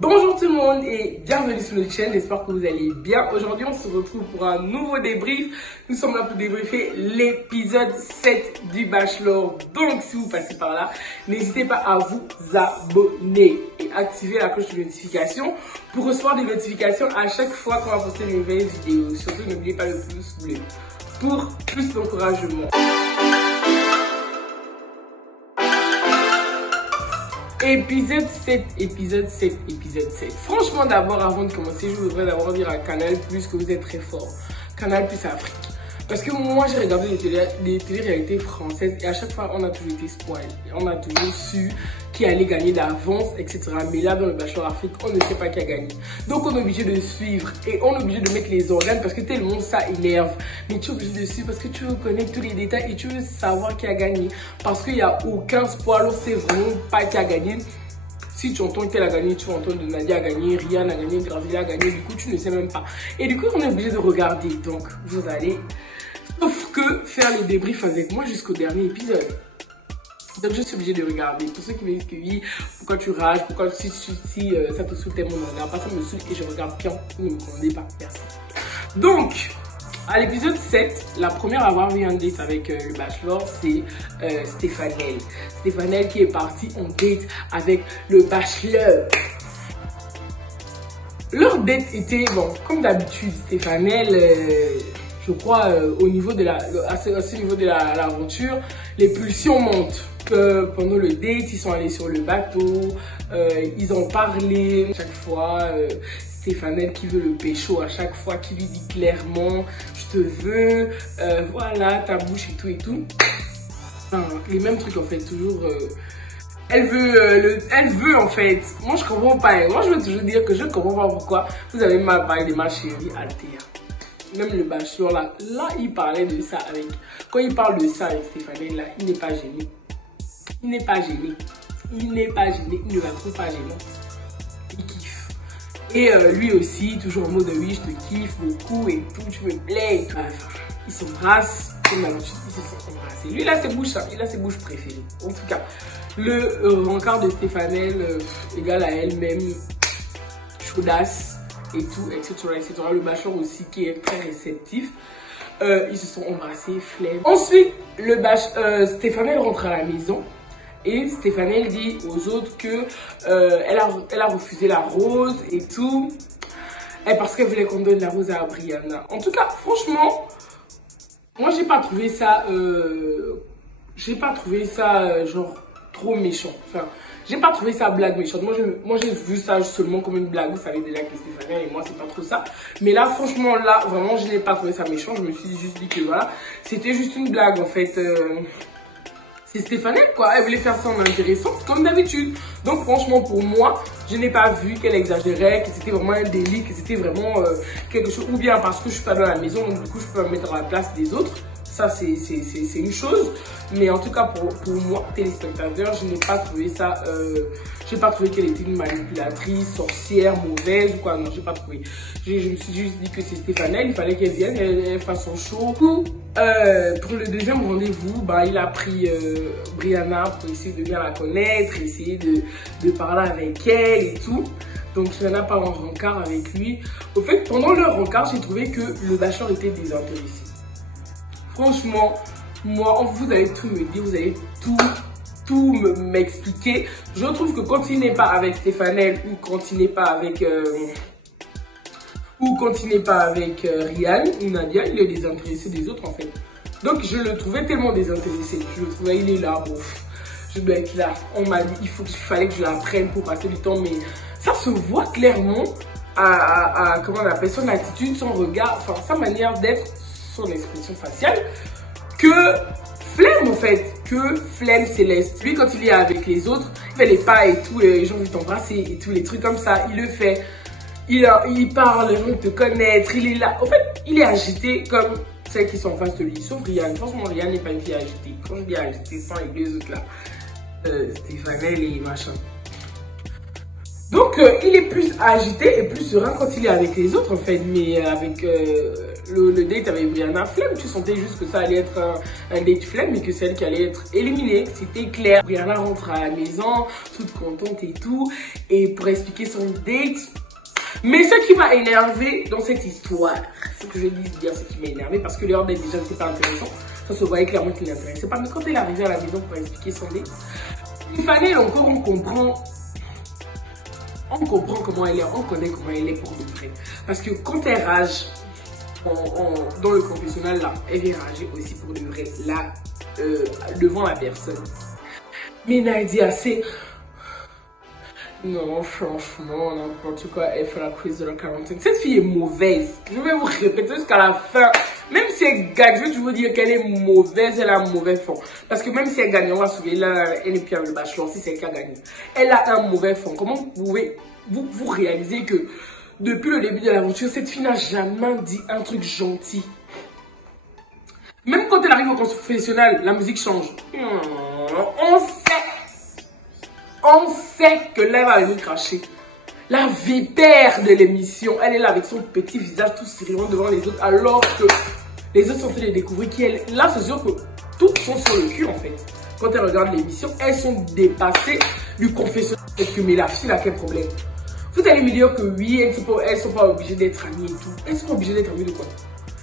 Bonjour tout le monde et bienvenue sur notre chaîne, j'espère que vous allez bien. Aujourd'hui on se retrouve pour un nouveau débrief. Nous sommes là pour débriefer l'épisode 7 du Bachelor. Donc si vous passez par là, n'hésitez pas à vous abonner et activer la cloche de notification pour recevoir des notifications à chaque fois qu'on va poster une nouvelle vidéo. Surtout n'oubliez pas le pouce bleu pour plus d'encouragement. Épisode 7. Franchement, d'abord, avant de commencer, je voudrais d'abord dire à Canal Plus que vous êtes très fort. Canal Plus Afrique. Parce que moi, j'ai regardé les télé-réalités françaises et à chaque fois, on a toujours été spoil. On a toujours su qui allait gagner d'avance, etc. Mais là, dans le Bachelor Afrique, on ne sait pas qui a gagné. Donc, on est obligé de suivre et on est obligé de mettre les organes parce que tellement ça énerve. Mais tu es obligé de suivre parce que tu veux connaître tous les détails et tu veux savoir qui a gagné. Parce qu'il n'y a aucun spoil, on ne sait vraiment pas qui a gagné. Si tu entends qu'elle a gagné, tu entends que Nadia a gagné, Ryan a gagné, Gravilla a gagné, du coup tu ne sais même pas. Et du coup on est obligé de regarder, donc vous allez, sauf que faire le débrief avec moi jusqu'au dernier épisode. Donc je suis obligée de regarder. Pour ceux qui me disent que oui, pourquoi tu rages, pourquoi si ça te saoule tellement, on regarde pas, ça me saoule et je regarde bien, vous ne me demandez pas, merci. Donc, à l'épisode 7, la première à avoir eu un date avec le Bachelor, c'est Stéphanel. Stéphanel qui est parti en date avec le Bachelor. Leur date était, bon, comme d'habitude, Stéphanel, je crois, au niveau de à ce niveau de l'aventure, les pulsions montent. Pendant le date, ils sont allés sur le bateau, ils ont parlé chaque fois. Stéphanel qui veut le pécho à chaque fois, qui lui dit clairement je te veux, voilà ta bouche et tout. Les mêmes trucs en fait, toujours. Elle veut en fait. Moi je comprends pas. Moi je veux toujours dire que je ne comprends pas pourquoi vous avez mal parlé de ma chérie Althea. Même le Bachelor là, il parlait de ça avec. Quand il parle de ça avec Stéphanel là, il n'est pas gêné. Il n'est pas gêné. Il n'est pas gêné. Il ne la trouve pas gênant. Il kiffe. Et lui aussi, toujours en mode oui, je te kiffe beaucoup et tout, tu me plais et tout. Enfin, ils s'embrassent, comme d'habitude, ils se sont embrassés. Lui, il a ses bouches préférées. En tout cas, le rencard de Stéphanel égale à elle-même, chaudasse et tout, etc. Le Bachelor aussi qui est très réceptif. Ils se sont embrassés, flemme. Ensuite, Stéphanel rentre à la maison. Et Stéphanel dit aux autres que elle a refusé la rose et tout. Et parce qu'elle voulait qu'on donne la rose à Brianna. En tout cas, franchement, moi j'ai pas trouvé ça genre trop méchant. Enfin, j'ai pas trouvé ça blague méchante. Moi j'ai vu ça seulement comme une blague. Vous savez déjà que Stéphanel et moi c'est pas trop ça. Mais là franchement là vraiment je n'ai pas trouvé ça méchant. Je me suis juste dit que voilà, c'était juste une blague en fait. C'est Stéphanel quoi, elle voulait faire ça en intéressant comme d'habitude. Donc franchement pour moi, je n'ai pas vu qu'elle exagérait, que c'était vraiment un délit, que c'était vraiment quelque chose. Ou bien parce que je suis pas dans la maison, donc du coup je peux me mettre à la place des autres. Ça c'est une chose. Mais en tout cas pour moi, téléspectateur, je n'ai pas trouvé ça, j'ai pas trouvé qu'elle était une manipulatrice, sorcière, mauvaise ou quoi. Non, j'ai pas trouvé. Je me suis juste dit que c'est Stéphanel, il fallait qu'elle vienne, elle fasse son show. Pour le deuxième rendez-vous, bah, il a pris Brianna pour essayer de bien la connaître, essayer de parler avec elle et tout. Donc Brianna part en rencard avec lui. Au fait, pendant leur rencard, j'ai trouvé que le Bachelor était désintéressé. Franchement, moi, vous allez tout me dire, vous allez tout m'expliquer. Je trouve que quand il n'est pas avec Stéphanel ou quand il n'est pas avec Ryan ou Nadia, il est désintéressé des autres en fait. Donc je le trouvais tellement désintéressé. Je le trouvais, il est là, bon, je dois être là. On m'a dit, il fallait que je l'apprenne pour passer du temps, mais ça se voit clairement à comment on appelle, son attitude, son regard, enfin sa manière d'être, son expression faciale, que flemme en fait, que flemme céleste. Lui quand il est avec les autres, il fait les pas et tout, les gens veulent t'embrasser et tous les trucs comme ça, il le fait. Il parle, les gens veulent te connaître, il est là. En fait, il est agité comme celles qui sont en face de lui, sauf Ryan. Franchement, Ryan n'est pas une fille agitée. Quand je dis agitée, sans les deux autres là, Stéphanel et machin. Donc, il est plus agité et plus serein quand il est avec les autres en fait, mais avec le date avec Brianna, flemme, tu sentais juste que ça allait être un date flemme et que c'est elle qui allait être éliminée, c'était clair. Brianna rentre à la maison, toute contente et tout, et pour expliquer son date. Mais ce qui m'a énervé dans cette histoire, ce que je dis bien, ce qui m'a énervé, parce que leur date déjà c'était pas intéressant, ça se voyait clairement qu'il l'intéressait pas, mais quand elle est arrivée à la maison pour expliquer son date, il fallait encore, on comprend comment elle est, on connaît comment elle est pour de vrai. Parce que quand elle rage dans le confessionnal, là, elle vient rager aussi pour de vrai, là, devant la personne. Mais Nadia, c'est... Non, franchement, n'importe quoi, elle fait la crise de la quarantaine. Cette fille est mauvaise. Je vais vous répéter jusqu'à la fin. Même si elle gagne, je vais toujours dire qu'elle est mauvaise, elle a un mauvais fond. Parce que même si elle gagne, on va souvenir, là, elle est pire le bachelor, si c'est elle qui a gagné. Elle a un mauvais fond. Comment vous pouvez vous réaliser que depuis le début de l'aventure, cette fille n'a jamais dit un truc gentil. Même quand elle arrive au confessionnal, la musique change. On sait que là, elle va venir cracher. La vipère de l'émission, elle est là avec son petit visage tout souriant devant les autres, alors que les autres sont en train de découvrir qui elle est. Là, c'est sûr que toutes sont sur le cul, en fait. Quand elles regardent l'émission, elles sont dépassées du confessionnal. Mais la fille, a quel problème? Vous allez me dire que oui, elles sont pas obligées d'être amies et tout. Elles sont obligées d'être amies de quoi?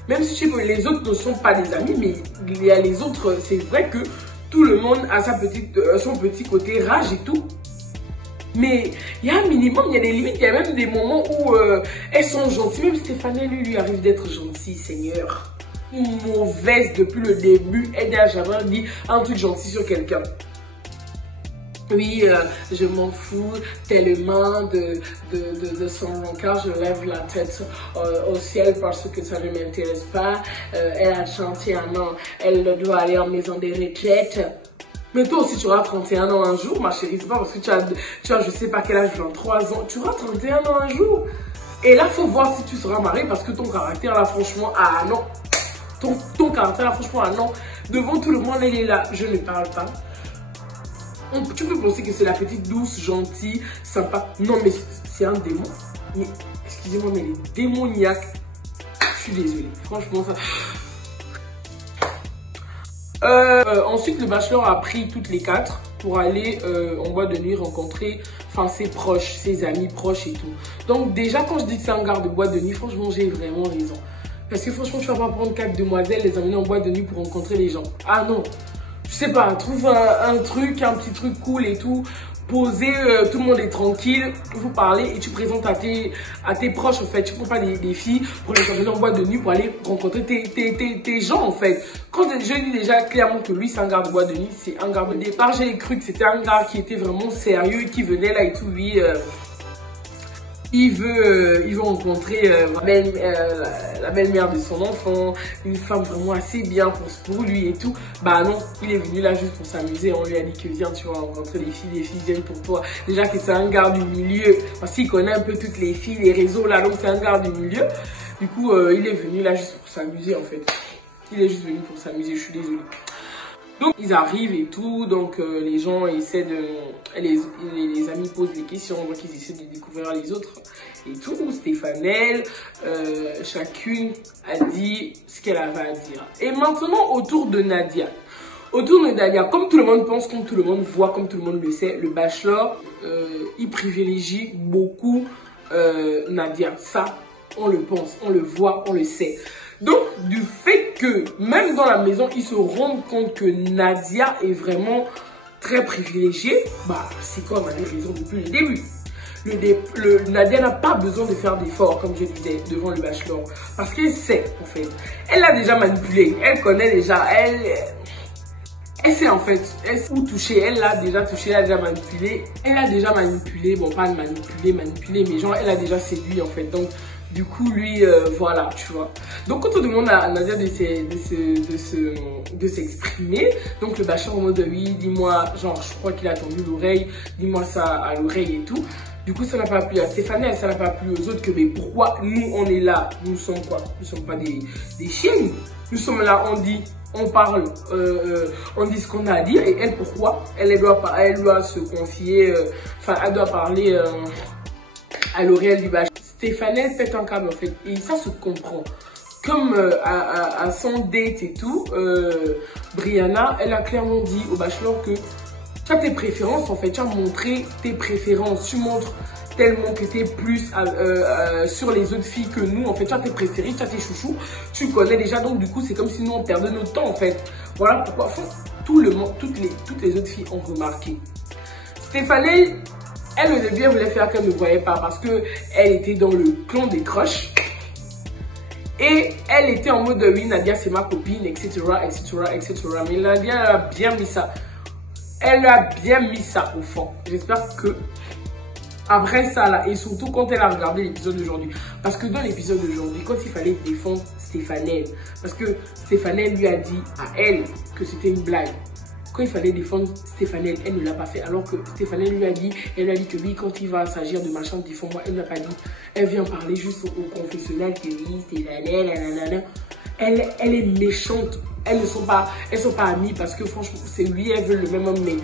Même si tu veux, les autres ne sont pas des amis, mais il y a les autres, c'est vrai que tout le monde a son petit côté rage et tout. Mais il y a un minimum, il y a des limites, il y a même des moments où elles sont gentilles. Même Stéphanie, lui arrive d'être gentille, Seigneur. Mauvaise depuis le début, elle n'a jamais dit un truc gentil sur quelqu'un. Oui, je m'en fous tellement de son rencard, je lève la tête au ciel parce que ça ne m'intéresse pas. Elle a 31 ans, elle doit aller en maison de retraite. Mais toi aussi, tu auras 31 ans un jour, ma chérie. C'est pas parce que tu as je sais pas quel âge, 23 ans. Tu auras 31 ans un jour. Et là, faut voir si tu seras mariée parce que ton caractère, là, franchement, ah non. Ton caractère, là, franchement, ah non. Devant tout le monde, elle est là. Je ne parle pas. Tu peux penser que c'est la petite douce, gentille, sympa. Non, mais c'est un démon. Mais, excusez-moi, mais elle est démoniaque. Je suis désolée. Franchement, ça... ensuite, le bachelor a pris toutes les 4 pour aller en boîte de nuit rencontrer ses proches, ses amis proches et tout. Donc déjà, quand je dis que c'est un gars de boîte de nuit, franchement, j'ai vraiment raison. Parce que franchement, tu vas pas prendre 4 demoiselles, les emmener en boîte de nuit pour rencontrer les gens. Ah non, je sais pas, trouve un petit truc cool et tout. Posez, tout le monde est tranquille, vous parlez et tu présentes à tes proches en fait. Tu prends pas des filles pour les emmener en boîte de nuit pour aller rencontrer tes gens en fait. Quand je dis déjà clairement que lui c'est un gars de boîte de nuit, c'est un gars de départ, j'ai cru que c'était un gars qui était vraiment sérieux, qui venait là et tout, lui il veut rencontrer la belle-mère de son enfant, une femme vraiment assez bien pour lui et tout. Bah non, il est venu là juste pour s'amuser. On lui a dit que viens, tu vas rencontrer les filles viennent pour toi. Déjà que c'est un gars du milieu, parce qu'il connaît un peu toutes les filles, les réseaux là, donc c'est un gars du milieu. Du coup, il est venu là juste pour s'amuser en fait. Il est juste venu pour s'amuser, je suis désolée. Donc ils arrivent et tout, donc les gens essaient de... Les amis posent des questions, donc ils essaient de découvrir les autres et tout. Stéphanelle, chacune a dit ce qu'elle avait à dire. Et maintenant, autour de Nadia. Autour de Nadia, comme tout le monde pense, comme tout le monde voit, comme tout le monde le sait, le bachelor, il privilégie beaucoup Nadia. Ça, on le pense, on le voit, on le sait. Donc, du fait que, même dans la maison, ils se rendent compte que Nadia est vraiment très privilégiée, bah, c'est quoi, on avait raison depuis le début. Nadia n'a pas besoin de faire d'efforts, comme je disais, devant le bachelor. Parce qu'elle sait, en fait. Elle l'a déjà manipulé. Elle connaît déjà. Elle sait, en fait, où toucher. Elle l'a déjà touché, elle a déjà manipulé. Elle a déjà manipulé, bon, pas manipuler, mais genre, elle a déjà séduit, en fait. Donc, du coup, lui, voilà, tu vois. Donc, quand on demande à Nadia de s'exprimer, donc le bachelor en mode oui, dis-moi, genre, je crois qu'il a tendu l'oreille, dis-moi ça à l'oreille et tout. Du coup, ça n'a pas plu à Stéphanie, ça n'a pas plu aux autres que, mais pourquoi nous, on est là? Nous sommes quoi? Nous sommes pas des chiens. Nous sommes là, on dit, on parle, on dit ce qu'on a à dire. Et elle, pourquoi? Elle doit se confier, elle doit parler à l'oreille du bachelor. Stéphanie pète un câble en fait, et ça se comprend. comme à son date et tout, Brianna, elle a clairement dit au bachelor que tu as tes préférences en fait, tu as montré tes préférences, tu montres tellement que tu es plus sur les autres filles que nous en fait, tu as tes préférés, tu as tes chouchous, tu connais déjà, donc du coup c'est comme si nous on perdait notre temps en fait. Voilà pourquoi tout le monde, toutes les autres filles ont remarqué. Stéphanie, elle au début elle voulait faire qu'elle ne voyait pas parce que elle était dans le clan des crushs. Et elle était en mode oui, Nadia c'est ma copine, etc. Mais Nadia elle a bien mis ça. Elle a bien mis ça au fond. J'espère que après ça là, et surtout quand elle a regardé l'épisode d'aujourd'hui. Parce que dans l'épisode d'aujourd'hui, quand il fallait défendre Stéphanie, parce que Stéphanie lui a dit à elle que c'était une blague. Quand il fallait défendre Stéphanie, elle ne l'a pas fait. Alors que Stéphanie lui a dit, elle lui a dit que oui, quand il va s'agir de machin, défends-moi, elle ne l'a pas dit. Elle vient parler juste au confessionnal que oui, Stéphanie, nanana. Elle est méchante. Elles sont pas amies parce que franchement, c'est lui, elles veulent le même homme, mais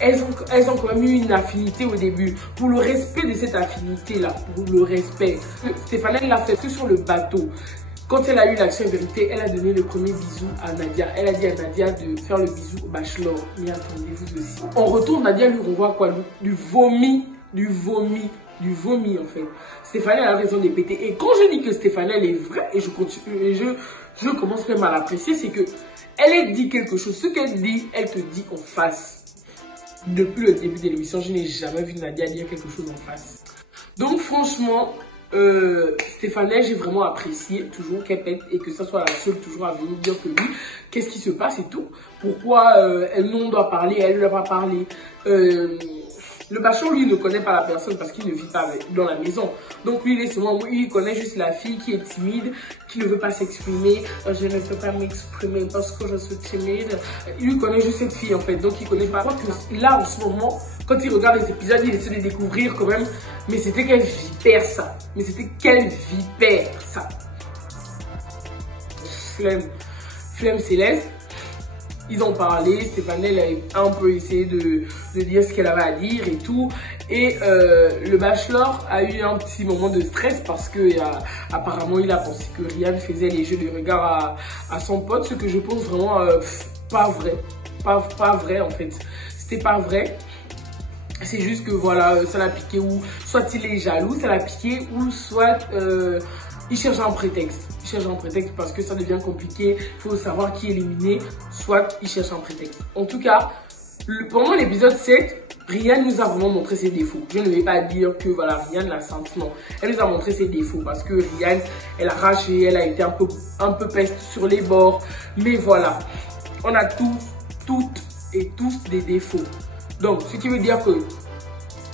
elles ont quand même eu une affinité au début. Pour le respect de cette affinité-là, pour le respect, Stéphanie, elle l'a fait que sur le bateau. Quand elle a eu l'action vérité, elle a donné le premier bisou à Nadia. Elle a dit à Nadia de faire le bisou au bachelor. Mais attendez-vous aussi. En retour, Nadia lui renvoie quoi? Du vomi en fait. Stéphanie a raison de péter. Et quand je dis que Stéphanie elle est vraie, et je continue, et je commence même à l'apprécier, c'est que elle dit quelque chose. Ce qu'elle dit, elle te dit en face. Depuis le début de l'émission, je n'ai jamais vu Nadia dire quelque chose en face. Donc franchement, Stéphanie, j'ai vraiment apprécié toujours qu'elle pète et que ça soit la seule toujours à venir dire que oui, qu'est-ce qui se passe et tout. Pourquoi nous on doit parler, elle ne doit pas parler. Le bachelor, lui, ne connaît pas la personne parce qu'il ne vit pas dans la maison. Donc, lui, il connaît juste la fille qui est timide, qui ne veut pas s'exprimer. Je ne peux pas m'exprimer parce que je suis timide. Il connaît juste cette fille, en fait. Donc, il connaît pas. Que là, en ce moment, quand il regarde les épisodes, il essaie de découvrir quand même. Mais c'était quelle vipère, ça. Mais c'était quelle vipère, ça. Flemme céleste. Ils ont parlé, Stéphanie elle a un peu essayé de dire ce qu'elle avait à dire et tout. Et le bachelor a eu un petit moment de stress parce que apparemment il a pensé que Ryan faisait les jeux de regard à son pote. Ce que je pense vraiment pas vrai. Pas vrai en fait. C'était pas vrai. C'est juste que voilà, ça l'a piqué ou soit il est jaloux, ça l'a piqué ou soit il cherche un prétexte. Il cherche un prétexte parce que ça devient compliqué. Il faut savoir qui est éliminé. Soit il cherche un prétexte. En tout cas, pendant l'épisode 7, Ryan nous a vraiment montré ses défauts. Je ne vais pas dire que voilà, Ryan l'a senti. Non. Elle nous a montré ses défauts parce que Ryan, elle a raché, elle a été un peu peste sur les bords. Mais voilà, on a toutes et tous des défauts. Donc, ce qui veut dire que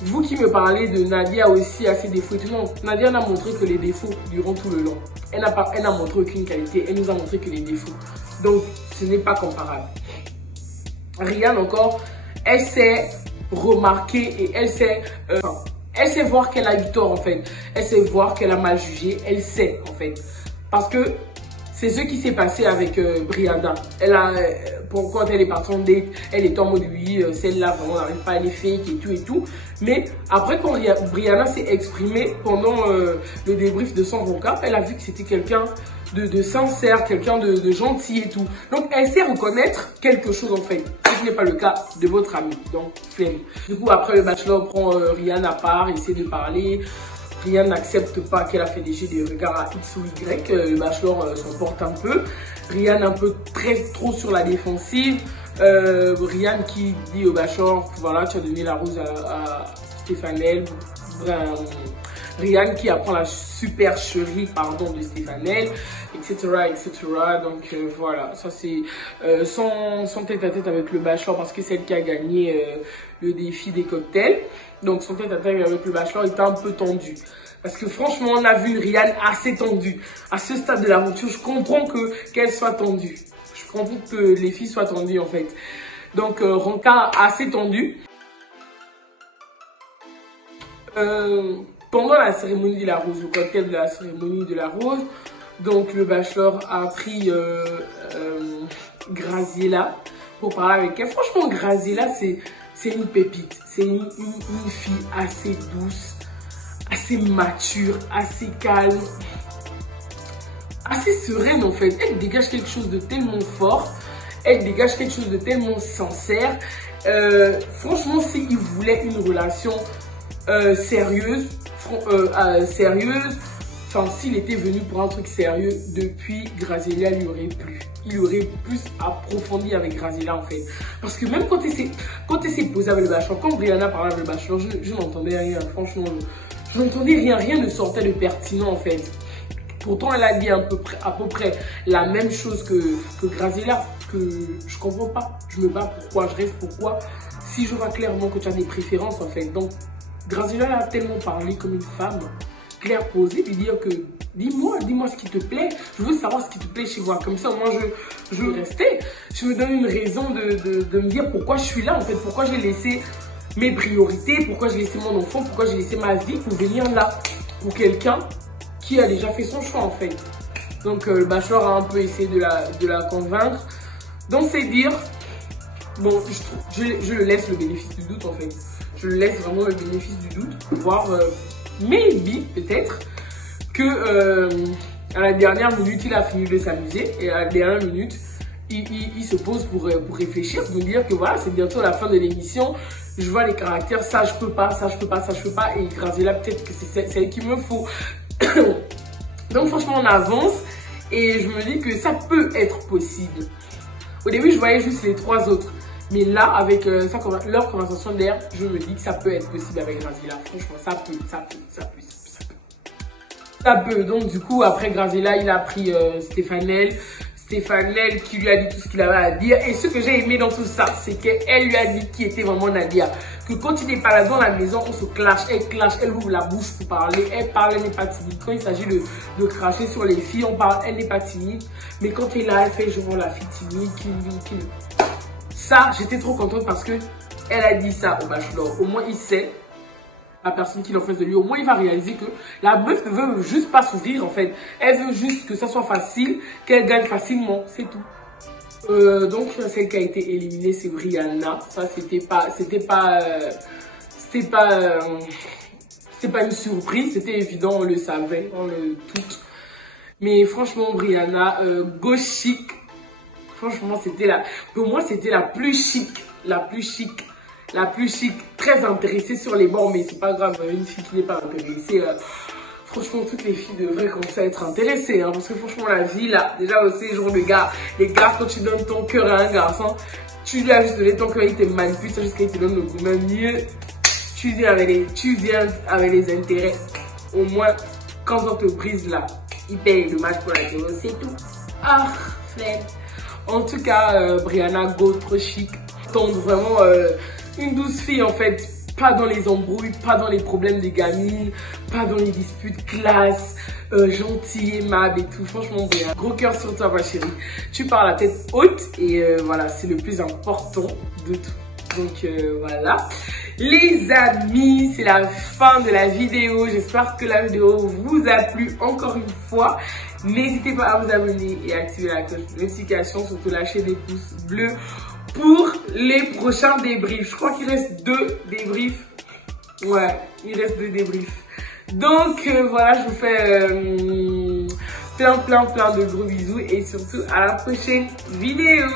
vous qui me parlez de Nadia aussi a ses défauts et tout, non, Nadia n'a montré que les défauts durant tout le long. Elle n'a montré aucune qualité, elle nous a montré que les défauts. Donc, ce n'est pas comparable. Ryan encore, elle sait remarquer et elle sait voir qu'elle a eu tort en fait. Elle sait voir qu'elle a mal jugé, elle sait en fait. Parce que c'est ce qui s'est passé avec Brianna. Quand elle est partie en date, elle était en mode oui, celle-là vraiment n'arrive pas, elle est fake et tout. Mais après quand Brianna s'est exprimée pendant le débrief de son vocab, elle a vu que c'était quelqu'un de sincère, quelqu'un de gentil et tout. Donc elle sait reconnaître quelque chose en fait. Ce n'est pas le cas de votre ami. Donc flemme. Du coup après le bachelor prend Ryan à part, essaie de parler. Ryan n'accepte pas qu'elle a fait des jeux de regard à X ou Y. Le bachelor s'emporte un peu. Ryan un peu trop sur la défensive. Ryan qui dit au bachelor, voilà, tu as donné la rose à Stéphanie. Ryan qui apprend la supercherie, pardon, de Stéphanie, etc. Donc voilà, ça c'est son tête-à-tête avec le bachelor parce que c'est elle qui a gagné le défi des cocktails. Donc son tête-à-tête avec le bachelor était un peu tendu. Parce que franchement, on a vu une Ryan assez tendue. À ce stade de l'aventure, je comprends qu'elle soit tendue. Je comprends que les filles soient tendues en fait. Donc Ronka assez tendu. Pendant la cérémonie de la rose, le cocktail de la cérémonie de la rose, donc le bachelor a pris Graziella pour parler avec elle. Franchement, Graziella, c'est une pépite. C'est une fille assez douce, assez mature, assez calme, assez sereine en fait. Elle dégage quelque chose de tellement fort. Elle dégage quelque chose de tellement sincère. Franchement, s'il voulait une relation sérieuse, enfin, s'il était venu pour un truc sérieux, depuis Graziella lui aurait plu. Il aurait plus approfondi avec Graziella en fait. Parce que même quand elle s'est posée avec le bachelor, quand Brianna parlait avec le bachelor, je n'entendais rien. Franchement, je n'entendais rien. Rien ne sortait de pertinent en fait. Pourtant, elle a dit à peu près la même chose que Graziella, que je comprends pas. Je me bats pourquoi, je reste pourquoi. Si je vois clairement que tu as des préférences en fait. Donc, Graziella a tellement parlé comme une femme. Claire posée, lui dire que dis-moi ce qui te plaît, je veux savoir ce qui te plaît chez moi. Comme ça, moi, je veux rester. Je me donne une raison de me dire pourquoi je suis là en fait, pourquoi j'ai laissé mes priorités, pourquoi j'ai laissé mon enfant, pourquoi j'ai laissé ma vie pour venir là, pour quelqu'un qui a déjà fait son choix en fait. Donc le bachelor a un peu essayé de la convaincre. Donc c'est dire, bon, je le laisse le bénéfice du doute en fait. Je le laisse vraiment le bénéfice du doute, voir maybe peut-être que à la dernière minute il a fini de s'amuser et à la dernière minute il se pose pour réfléchir, pour dire que voilà, c'est bientôt la fin de l'émission. Je vois les caractères, ça je peux pas, ça je peux pas, ça je peux pas, et Graziella peut-être que c'est celle qu'il me faut. Donc franchement on avance et je me dis que ça peut être possible. Au début je voyais juste les trois autres, mais là avec leur conversation d'air, je me dis que ça peut être possible avec Graziella. Franchement ça peut. Donc du coup après Graziella il a pris Stéphanel qui lui a dit tout ce qu'il avait à dire. Et ce que j'ai aimé dans tout ça, c'est qu'elle lui a dit qui était vraiment Nadia. Que quand il n'est pas là dans la maison, on se clash, elle ouvre la bouche pour parler, elle parle, elle n'est pas timide. Quand il s'agit de cracher sur les filles, on parle, elle n'est pas timide. Mais quand elle est là, elle fait genre la fille timide, qui... Ça, j'étais trop contente parce que elle a dit ça au bachelor. Au moins, il sait, la personne qui l'en face de lui, au moins il va réaliser que la meuf ne veut juste pas s'ouvrir en fait. Elle veut juste que ça soit facile, qu'elle gagne facilement, c'est tout. Donc celle qui a été éliminée, c'est Brianna. Ça c'était pas une surprise, c'était évident, on le savait, on le tout. Mais franchement Brianna, gauchique, franchement pour moi c'était la plus chic, très intéressée sur les bords, mais c'est pas grave, une fille qui n'est pas intéressée, franchement toutes les filles devraient commencer à être intéressées, hein, parce que franchement la vie là, déjà aussi genre les gars, quand tu donnes ton cœur à un garçon, tu lui as juste donné ton cœur, il te manipule jusqu'à il te donne le goût, même mieux, tu viens avec les intérêts, au moins quand on te brise là, il paye le match pour la télé, c'est tout. Ah, flemme. En tout cas, Brianna, go, trop chic, tombe vraiment une douce fille en fait, pas dans les embrouilles, pas dans les problèmes des gamines, pas dans les disputes, classe, gentille, aimable et tout. Franchement, Brianna, gros cœur sur toi ma chérie. Tu pars la tête haute et voilà, c'est le plus important de tout. Donc voilà. Les amis, c'est la fin de la vidéo. J'espère que la vidéo vous a plu encore une fois. N'hésitez pas à vous abonner et activer la cloche de notification, surtout lâcher des pouces bleus pour les prochains débriefs. Je crois qu'il reste 2 débriefs. Ouais, il reste 2 débriefs. Donc voilà, je vous fais plein de gros bisous et surtout à la prochaine vidéo.